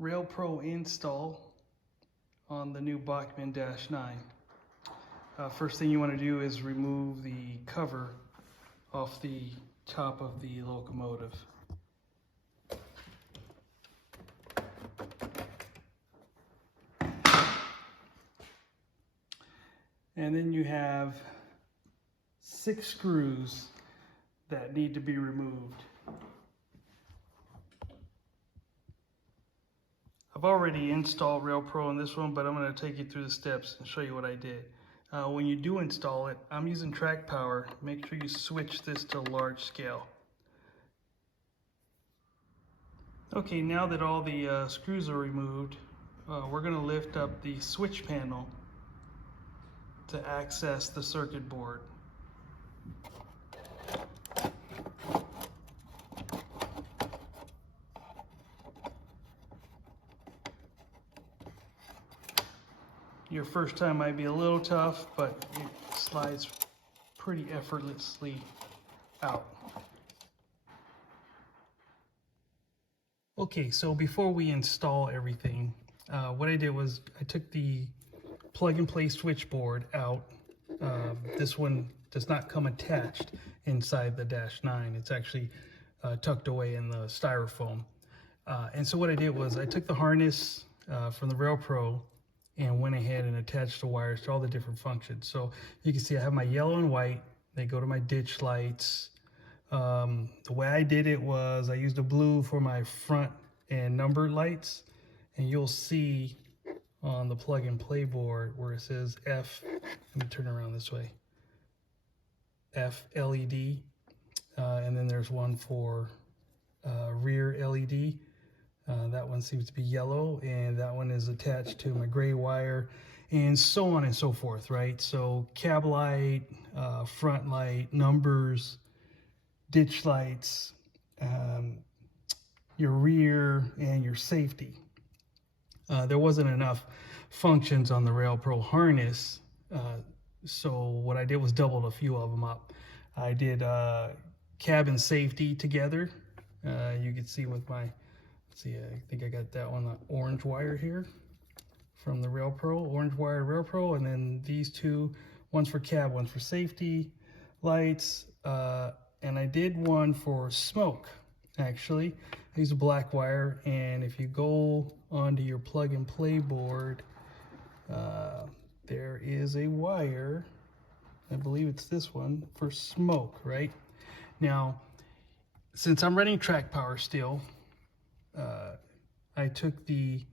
Railpro install on the new Bachmann Dash 9. First thing you want to do is remove the cover off the top of the locomotive. And then you have 6 screws that need to be removed. I've already installed Railpro on this one, but I'm going to take you through the steps and show you what I did. When you do install it, I'm using track power. Make sure you switch this to large scale. Okay, now that all the screws are removed, we're going to lift up the switch panel to access the circuit board. Your first time might be a little tough, but it slides pretty effortlessly out. Okay, so before we install everything, what I did was I took the plug and play switchboard out. This one does not come attached inside the Dash 9. It's actually tucked away in the styrofoam. And so what I did was I took the harness from the Railpro and went ahead and attached the wires to all the different functions. So you can see I have my yellow and white. They go to my ditch lights. The way I did it was I used a blue for my front and numbered lights. And you'll see on the plug and play board where it says F, let me turn around this way, F LED. And then there's one for rear LED. That one seems to be yellow, and that one is attached to my gray wire, and so on and so forth, right? So cab light, front light, numbers, ditch lights, your rear, and your safety. There wasn't enough functions on the Railpro harness, so what I did was doubled a few of them up. I did cab and safety together. You can see with my, see, I think I got that one, the orange wire here from the Railpro, orange wire Railpro, and then these two, one's for cab, one's for safety lights, and I did one for smoke, actually. I used a black wire, and if you go onto your plug and play board, there is a wire, I believe it's this one, for smoke, right? Now, since I'm running track power still, I took the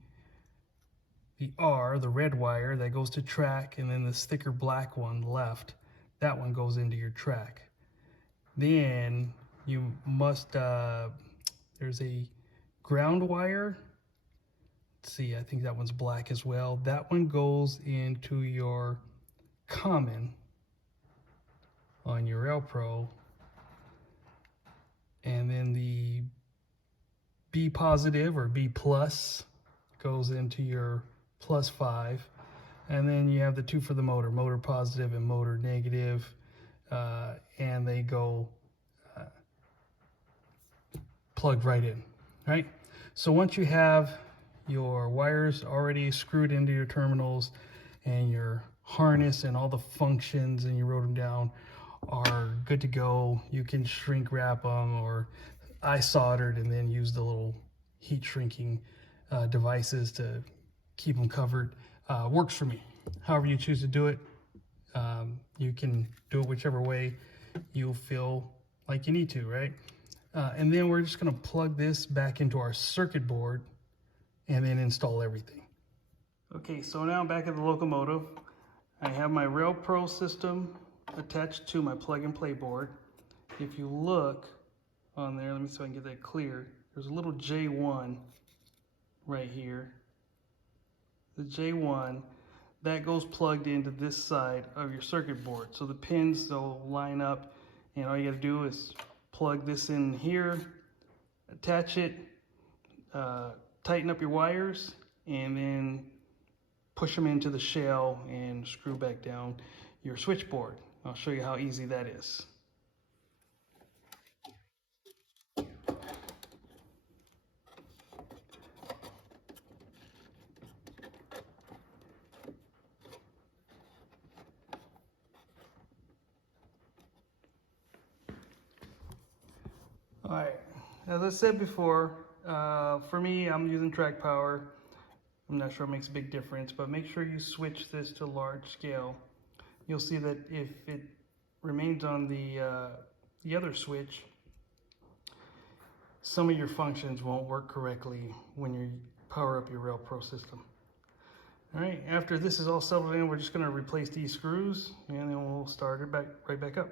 R, the red wire that goes to track, and then this thicker black one left. That one goes into your track. Then you must, there's a ground wire. Let's see, I think that one's black as well. That one goes into your common on your Railpro. And then the B positive or B plus goes into your +5, and then you have the two for the motor, motor positive and motor negative, and they go plugged right in, right? So once you have your wires already screwed into your terminals and your harness and all the functions, and you wrote them down, are good to go, you can shrink wrap them, or I soldered and then used the little heat shrinking devices to keep them covered. Works for me. However you choose to do it, you can do it whichever way you feel like you need to, right? And then we're just going to plug this back into our circuit board and then install everything. Okay, so now I'm back at the locomotive. I have my Railpro system attached to my plug and play board. If you look on there, let me see if I can get that clear. There's a little J1 right here. The J1, that goes plugged into this side of your circuit board. So the pins, they'll line up, and all you gotta do is plug this in here, attach it, tighten up your wires, and then push them into the shell and screw back down your switchboard. I'll show you how easy that is. as I said before, for me, I'm using track power. I'm not sure it makes a big difference, but make sure you switch this to large scale. You'll see that if it remains on the other switch, some of your functions won't work correctly when you power up your Railpro system. All right, after this is all settled in, we're just going to replace these screws and then we'll start it right back up.